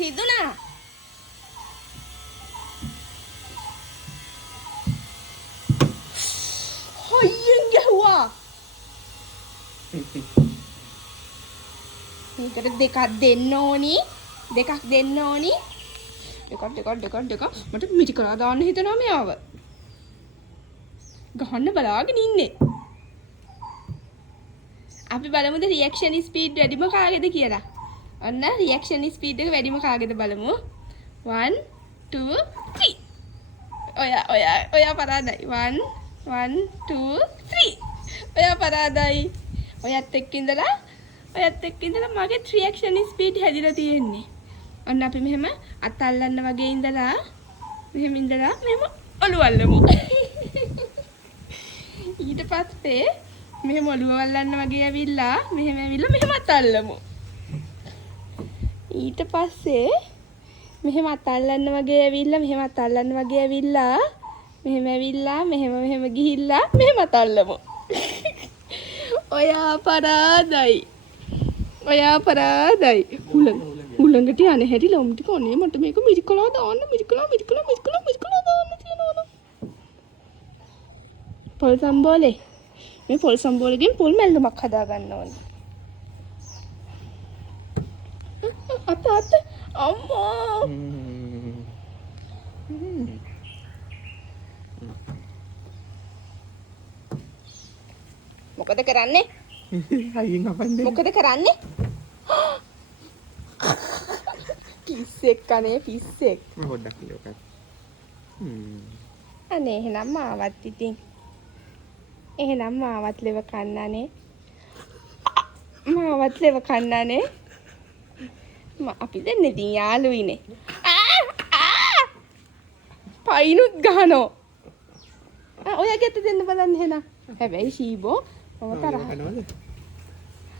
රිදුනා. හොයියෙන් ගැහුවා. මේකට දෙකක් දෙන්න ඕනි. දෙකක් දෙන්න ඕනි. දෙකක්. මට මිටි කරලා දාන්න හිතනවා මෙයාව. ගහන්න බලාගෙන ඉන්නේ. අපි බලමුද රියැක්ෂන් ස්පීඩ් වැඩිම කාගේද කියලා. ඔන්න රියැක්ෂන් ස්පීඩ් එක වැඩිම කාගේද බලමු. 1 2 3. ඔයා පරාදයි. 1 2 3. ඔයා පරාදයි. ඔයත් එක්ක ඉඳලා මගේ රියැක්ෂන් ස්පීඩ් හැදිලා තියෙන්නේ. ඔන්න අපි මෙහෙම අත අල්ලන්න වගේ ඉඳලා මෙහෙම ඔළුව අල්ලමු. ඊට පස්සේ මෙහෙම ඔළුව අල්ලන්න වගේ ඇවිල්ලා මෙහෙම අත අල්ලමු. ඊට පස්සේ මෙහෙම අත අල්ලන්න වගේ ඇවිල්ලා මෙහෙම ගිහිල්ලා මෙහෙම අත අල්ලමු. ඔයා පරාදයි. හුලඟට යන්නේ හැටි ලොම් ටික ඔන්නේ මට මේක මිරිකලා දාන්න තියෙනවා. පොල් සම්බෝලේ. මේ පොල් සම්බෝලෙකින් පොල් මැල්ලුමක් හදා ගන්න ඕනේ. අත අම්මා. මොකද කරන්නේ? අයියෙන් අපන්නේ. මොකද කරන්නේ? පිස්සෙක් කනේ පිස්සෙක්. මම පොඩ්ඩක් ඉලෝකයි. අනේ එහෙනම් මාවත් ඉතින්. එහෙනම් මාවත් ලෙව කන්නනේ. අපි දැන් ඉතින් යාළුයිනේ. පයින්ුත් ගහනෝ. ඔයා ගැට දෙන්න බලන්න එහෙනම්. හැබැයි ෂීබෝ මම තරහ.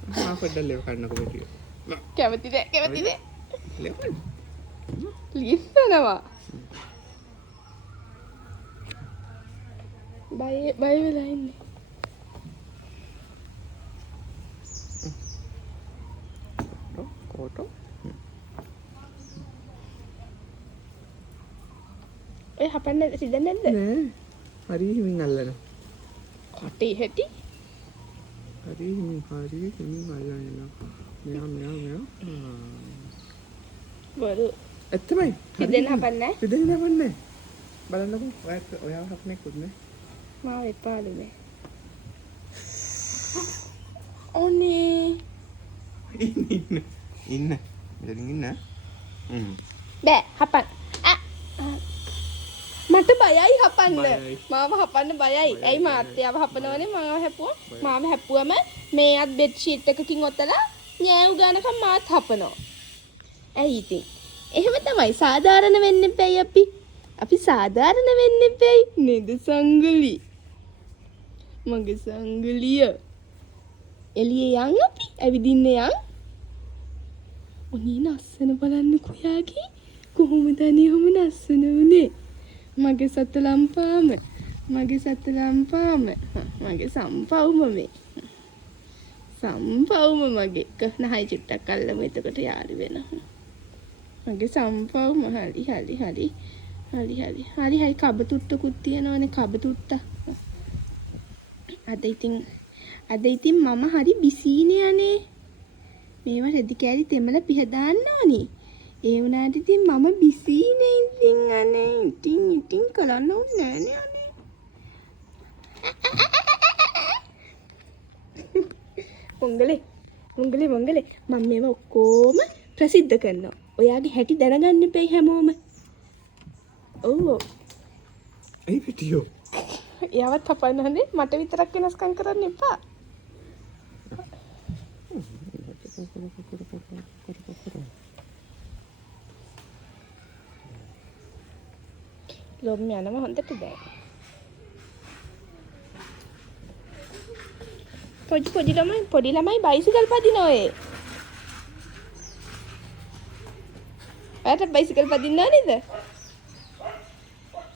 මම පොඩ්ඩක් ලෙව කන්නකෝ බෙටියෝ. කැමතිද? ලෙව. ලිස්සනවා. බය වෙලා ඉන්නේ. කොටෝ. ඔය හපන්න සිද්ධ නැද්ද? නෑ. හරි හිමින් අල්ලන. කොටේ හැටි. හරි හිමින් අල්ලන. මෙයා. බරු. ඇත්තමයි. හිතෙන් හපන්නේ? බලන්නකෝ. ඔයාව හපන්නේකුත් නෑ. මාව එපාලුනේ. ඕනේ. ඉන්න. මෙතනින් ඉන්න. බෑ හපන්න. මට බයයි හපන්න. මාව හපන්න බයයි. ඇයි මාත්‍යාව හපනවනේ මාව හැප්පුවම මේ අත් බෙඩ් ෂීට් එකකින් ඔතලා ඤෑව් ගානකම් මාත් හපනවා. ඇයි ඉතින්? එහෙම තමයි සාධාරණ වෙන්න එපැයි අපි. අපි සාධාරණ වෙන්න එපැයි නේද සංගලි? මගේ සංගලිය. එළියේ යන් අපි ඇවිදින්න යන්. ඔනේ නස්සන බලන්න කුයාගේ කොහොමද අනේ ඔහොම නස්සන උනේ? මගේ සතලම්පාම මගේ සම්පවුම මේ සම්පවුම මගේ නහයි චුට්ටක් අල්ලමු එතකොට යාළු වෙනවා. මගේ සම්පවුම හරි කබ තුට්ටකුත් තියෙනවනේ කබ තුට්ට. අද ඉතින් මම හරි බිසීනේ අනේ. මේවා රෙදි කෑලි තෙමල පිහ දාන්න ඕනි. ඒ වුණාට ඉතින් මම බිසීනේ ඉතින් අනේ ඉතින් කරන්න ඕනේ නෑනේ අනේ. මොංගලේ මම මේවා ඔක්කොම ප්‍රසිද්ධ කරනවා. ඔයාගේ හැටි දැනගන්න එපයි හැමෝම. ඔව්. ඇයි පිටියෝ? එයාවත් හපන්න හොඳේ මට විතරක් වෙනස්කම් කරන්න එපා. ලොම් යනවා හොඳට දැන්. පොඩි ළමයි බයිසිකල් පදිනවා ඒ. ඔයාට බයිසිකල් පදින්න ඕනේද?